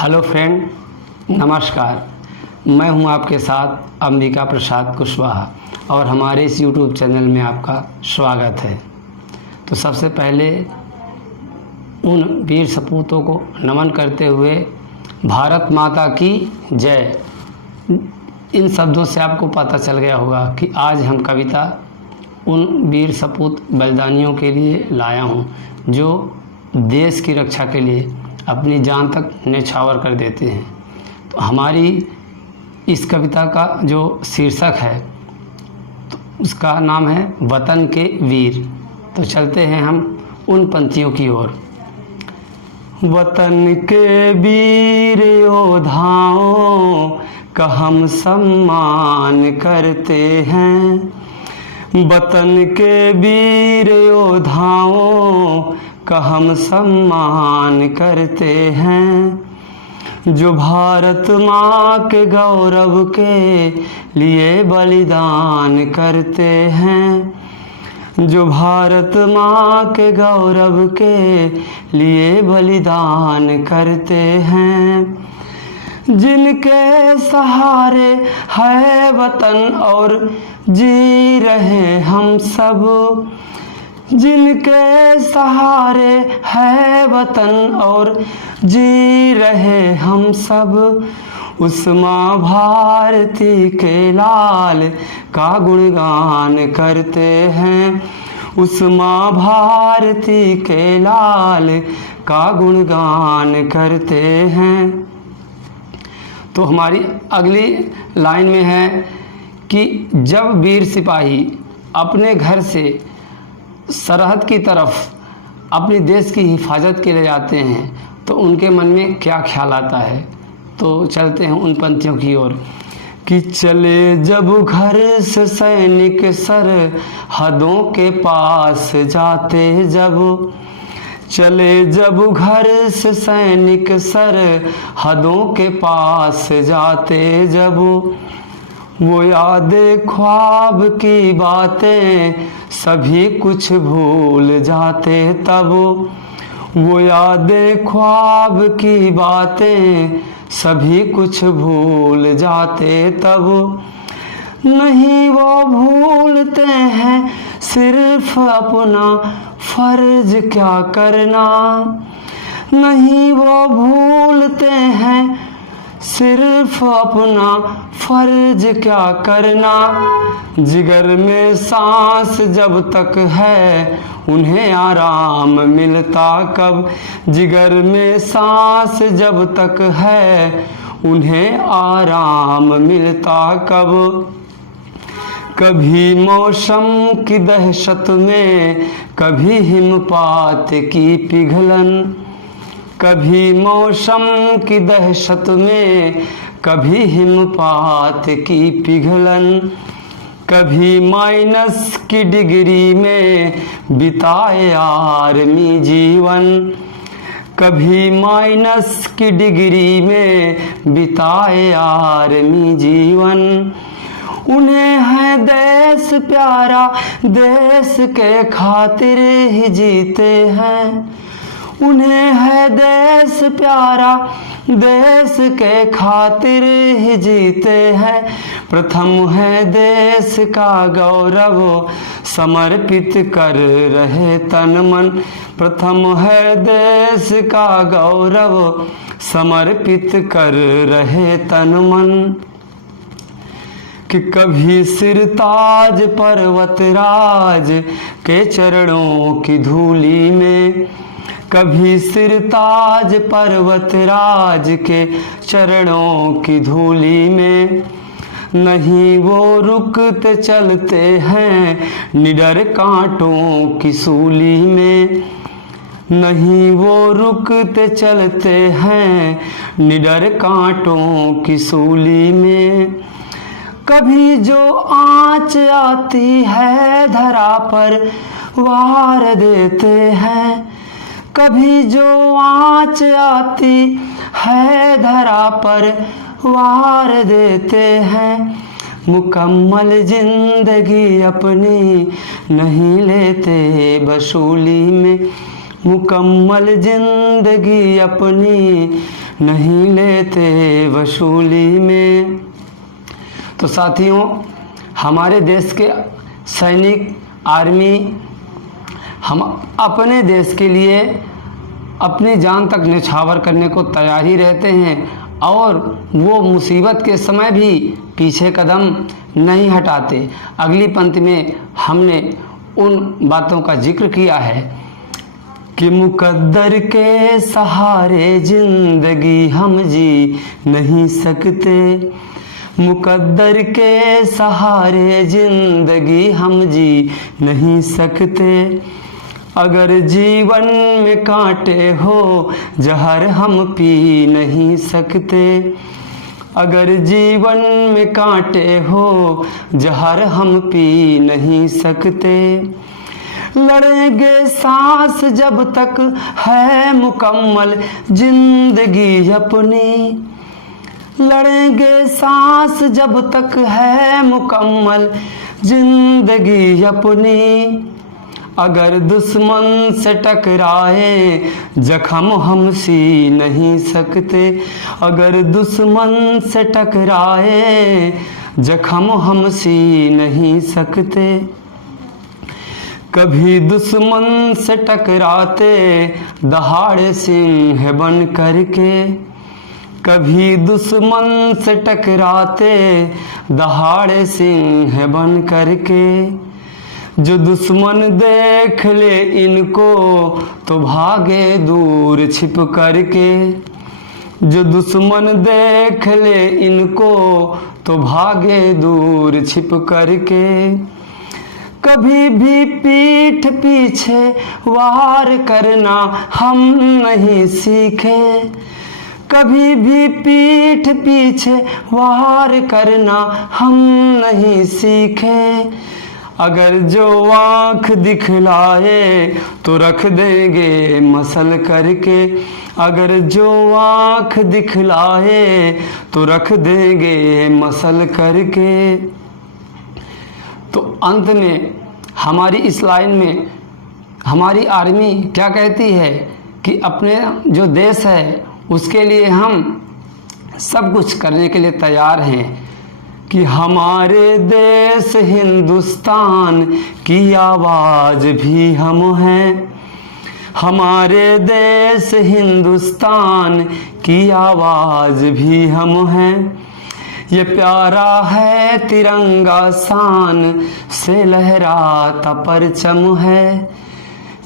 Hello friend, नमस्कार। मैं हूं आपके साथ अंबिका प्रसाद कुशवाहा और हमारे इस यूट्यूब चैनल में आपका स्वागत है। तो सबसे पहले उन वीर सपूतों को नमन करते हुए भारत माता की जय। इन शब्दों से आपको पता चल गया होगा कि आज हम कविता उन वीर सपूत बलिदानियों के लिए लाया हूं जो देश की रक्षा के लिए अपनी जान तक न्यौछावर कर देते हैं। तो हमारी इस कविता का जो शीर्षक है तो उसका नाम है वतन के वीर। तो चलते हैं हम उन पंक्तियों की ओर। वतन के वीर योद्धाओं का हम सम्मान करते हैं। वतन के वीर योद्धाओं का हम सम्मान करते हैं, जो भारत माँ के गौरव के लिए बलिदान करते हैं, जो भारत माँ के गौरव के लिए बलिदान करते हैं, जिनके सहारे है वतन और जी रहे हम सब, जिनके सहारे है वतन और जी रहे हम सब, उस माँ भारती के लाल का गुणगान करते हैं, उस माँ भारती के लाल का गुणगान करते हैं। तो हमारी अगली लाइन में है कि जब वीर सिपाही अपने घर से सरहद की तरफ अपने देश की हिफाजत के लिए जाते हैं तो उनके मन में क्या ख्याल आता है। तो चलते हैं उन पंक्तियों की ओर कि चले जब घर से सैनिक सरहदों के पास जाते, जब चले जब घर से सैनिक सरहदों के पास जाते, जब वो यादें ख्वाब की बातें सभी कुछ भूल जाते, तब वो यादें ख्वाब की बातें सभी कुछ भूल जाते, तब नहीं वो भूलते हैं सिर्फ अपना फर्ज क्या करना, नहीं वो भूलते हैं सिर्फ अपना फर्ज क्या करना, जिगर में सांस जब तक है उन्हें आराम मिलता कब, जिगर में सांस जब तक है उन्हें आराम मिलता कब, कभी मौसम की दहशत में कभी हिमपात की पिघलन, कभी मौसम की दहशत में कभी हिमपात की पिघलन, कभी माइनस की डिग्री में बिताए आर्मी जीवन, कभी माइनस की डिग्री में बिताए आर्मी जीवन, उन्हें है देश प्यारा, देश के खातिर ही जीते हैं, उन्हें है देश प्यारा, देश के खातिर ही जीते हैं, प्रथम है देश का गौरव समर्पित कर रहे तन मन, प्रथम है देश का गौरव समर्पित कर रहे तन मन, कि कभी सिरताज पर्वतराज के चरणों की धूली में, कभी सिरताज पर्वतराज के चरणों की धूली में, नहीं वो रुकते चलते हैं निडर कांटों की सूली में, नहीं वो रुकते चलते हैं निडर कांटों की सूली में, कभी जो आँच आती है धरा पर वार देते हैं, कभी जो आँच आती है धरा पर वार देते हैं, मुकम्मल जिंदगी अपनी नहीं लेते वसूली में, मुकम्मल जिंदगी अपनी नहीं लेते वसूली में। तो साथियों, हमारे देश के सैनिक, आर्मी, हम अपने देश के लिए अपनी जान तक न्यौछावर करने को तैयार ही रहते हैं और वो मुसीबत के समय भी पीछे कदम नहीं हटाते। अगली पंक्ति में हमने उन बातों का जिक्र किया है कि मुकद्दर के सहारे जिंदगी हम जी नहीं सकते, मुकद्दर के सहारे जिंदगी हम जी नहीं सकते। अगर जीवन में कांटे हो जहर हम पी नहीं सकते, अगर जीवन में कांटे हो जहर हम पी नहीं सकते। लड़ेंगे सांस जब तक है मुकम्मल जिंदगी अपनी, लड़ेंगे सांस जब तक है मुकम्मल जिंदगी अपनी। अगर दुश्मन से टकराए जख्म हम सी नहीं सकते, अगर दुश्मन से टकराए जख्म हम सी नहीं सकते। कभी दुश्मन से टकराते दहाड़े सिंह बन करके, कभी दुश्मन से टकराते दहाड़े सिंह बन करके। जो दुश्मन देख ले इनको तो भागे दूर छिप करके, जो दुश्मन देख ले इनको तो भागे दूर छिप करके। कभी भी पीठ पीछे वार करना हम नहीं सीखे, कभी भी पीठ पीछे वार करना हम नहीं सीखे। अगर जो आँख दिखलाए तो रख देंगे मसल करके, अगर जो आँख दिखलाए तो रख देंगे मसल करके। तो अंत में हमारी इस लाइन में हमारी आर्मी क्या कहती है कि अपने जो देश है उसके लिए हम सब कुछ करने के लिए तैयार हैं कि हमारे देश हिंदुस्तान की आवाज़ भी हम हैं, हमारे देश हिंदुस्तान की आवाज़ भी हम हैं। ये प्यारा है तिरंगा शान से लहराता परचम है,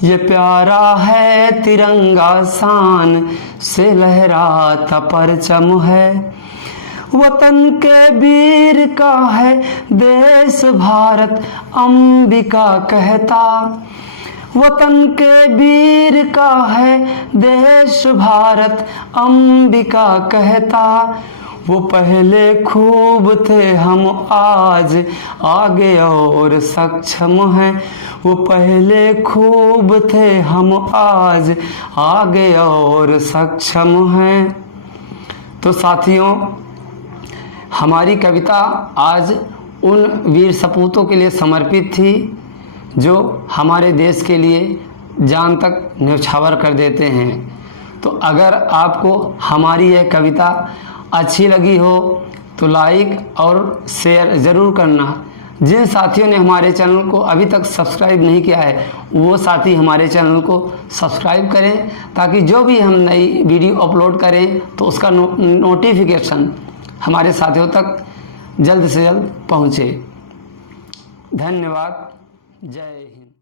ये प्यारा है तिरंगा शान से लहराता परचम है। वतन के वीर का है देश भारत अंबिका कहता, वतन के वीर का है देश भारत अंबिका कहता। वो पहले खूब थे हम आज आगे और सक्षम हैं, वो पहले खूब थे हम आज आगे और सक्षम हैं। तो साथियों, हमारी कविता आज उन वीर सपूतों के लिए समर्पित थी जो हमारे देश के लिए जान तक न्यौछावर कर देते हैं। तो अगर आपको हमारी यह कविता अच्छी लगी हो तो लाइक और शेयर ज़रूर करना। जिन साथियों ने हमारे चैनल को अभी तक सब्सक्राइब नहीं किया है वो साथी हमारे चैनल को सब्सक्राइब करें ताकि जो भी हम नई वीडियो अपलोड करें तो उसका नोटिफिकेशन हमारे साथियों तक जल्द से जल्द पहुँचे। धन्यवाद। जय हिंद।